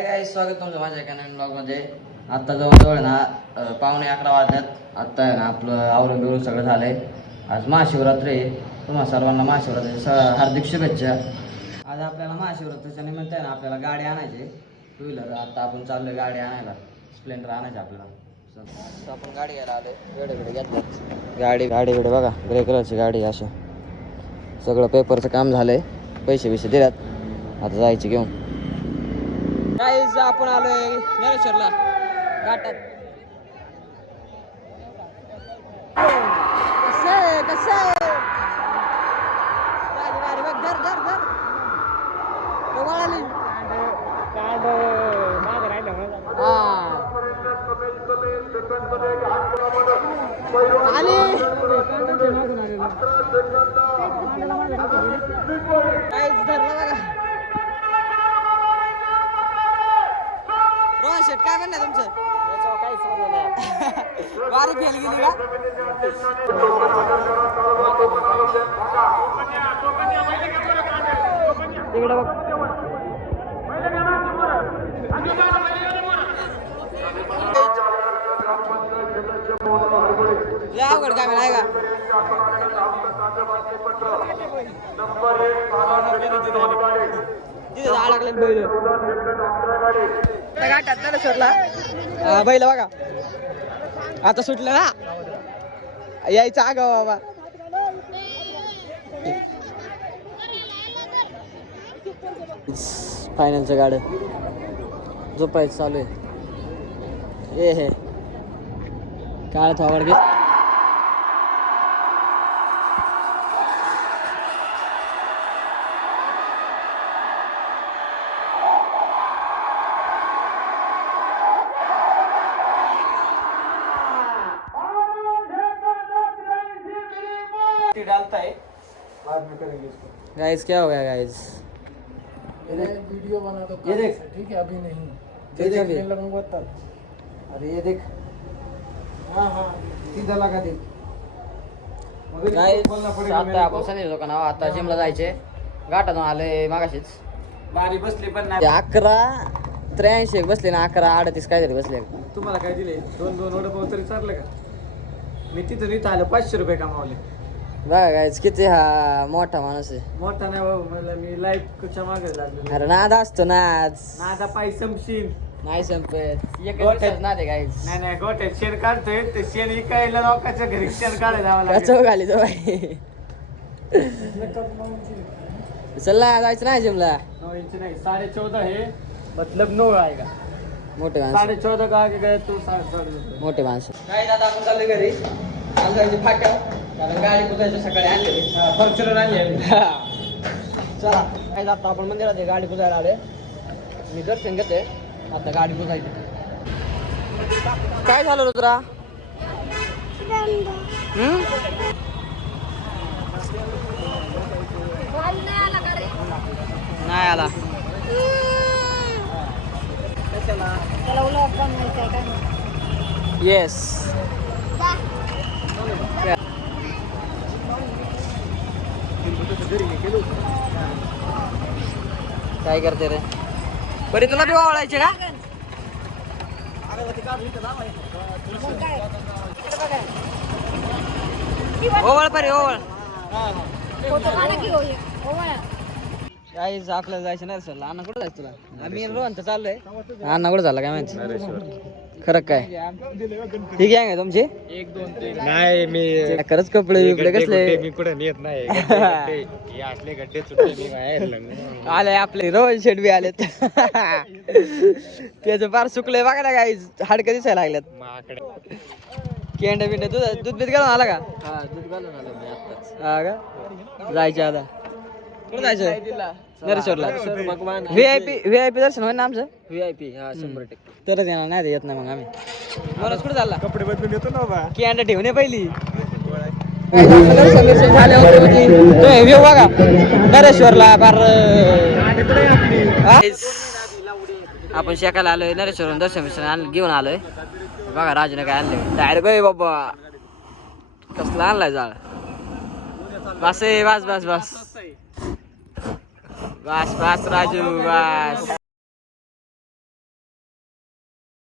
Hi guys, स्वागत तुमचं माझ्या एका नवीन ब्लॉगमध्ये. आत्ता जवळजवळ ना 11:15 वाजल्यात. आत्ता आहे ना आपलं आवरून बिवरून सगळं झालं आहे. आज महाशिवरात्री आहे. तुम्हाला सर्वांना महाशिवरात्रीच्या हार्दिक शुभेच्छा. आज आपल्याला महाशिवरात्रीच्या निमित्त आहे ना आपल्याला गाडी आणायची, टू व्हीलर. आता आपण चाललो गाडी आणायला, स्प्लेंडर आणायची आपल्याला. तर आपण गाडी घ्यायला आलो, वेडे घेतल्यात. गाडी बघा, ग्रे कलरची गाडी. अशी सगळं पेपरचं काम झालं आहे, पैसे दिल्यात. आता जायचे घेऊन. गाईज आपण आलोय नरेश्वरला घाटात. कसं बघ, धर वळाली. आली धरलं बघा. रोहन शेट काय म्हणणं तुमचं? वारी फेल गेली का? तिकडे बघ. अवघड काय आहे का? तिथे अडकले बैल घाटात नरेश्वरला. बैल बघा आता सुटलं ना, यायचं आगाव बाबा. फायनलचं गाडं झोपायचं चालू आहे. हे काळ थोडं घे. डालता है, बाद में करेंगे इसको. गाइस क्या हो गया गाइस? वीडियो बना दो, ये देख. ठीक है अभी नहीं. ये देख लगूंगा तब. अरे ये देख. हाँ सीधा लगा दे. गाइस आता आपण संदेश का नाव आता जिमला जायचे. घाटातून आले मागाशीच. बारी बसली पण नाही. 11:83 बसले ना, 11:38 काहीतरी बसले. तुम्हाला काय दिले? दोन वडापाव तरी चाललं का? मी तिथं आलो 500 रुपये कमावले. बघा गाइस किती हा मोठा माणूस आहे. मोठा नाही बाबा, मला मी लाईफच्या मागे लागलो. अरे नाद असतो नाद. आता पाय संपशील नाही संपत एक दिवसात नाद आहे गाइस. नाही गोठ्यात शेण काढतोय, ते शेण इकायला लोकांच्या घरी शेण काढायला कचो घाली तो बाई. चल ना, जायचं नाही जिमला. 9 इंच नाही, 14.5 हे मतलब 9 आहे का? मोठे माणसं 14.5 का आगे गए तू 14.5. मोठे माणसं. काय दादा आपण चाललोय घरी. आज जायची फाट्या, कारण गाडी पुजायची सकाळी आणलेली. फॉर्च्युनर आणली. चला काय आता आपण मंदिरात आहे, गाडी पुजायला आले. मी दर्शन घेते, आता गाडी पुजायची. काय झालं रुद्रा? नाही आला. येस काय करते रे? बरी तुला बी वावळायचे का? ओवळ परे ओवळ. काहीच आपल्याला जायचं नाही सर. अण्णा कुठं जायचं तुला? आम्ही रोहन तर चाललोय. अण्णा कुठं झाला काय माहिती? खरं काय ठीक आहे तुमची? 1 2 3 नाही मी खरंच कपडे बिपडे कसले मी कुठे नेत नाही. हे असले गड्डे सुटले मी बाहेर आले. आपले रोहन शेट बी आलेत. त्याचं फार सुकलंय बघा ना, काही हाडकं दिसायला लागल्यात. केंड बिंड दूध बीत घालून आला का? हा दूध घालून आलो मी आत्ताच. हा का? जायचं आता कुठं जायचं? नरेश्वरला. भगवान व्हीआयपी दर्शन होईल ना आमचं? VIP. हा 100%. तरच येणार, नाही तर येत नाही मग आम्ही. मनोज कुठे चालला? कपडे बदलून येतो ना बा. केंड ठेवणे पहिली. दर्शन झाले होते. व्ह्यू बघा नरेश्वरला फार. आपण शेकायला आलोय नरेश्वर दर्शन घेऊन आलोय. बघा राजूने काय आणलंय डायरेक्ट. बाबा कसला आणलाय जाळ. बस बस बस बस बस बस राजू बस.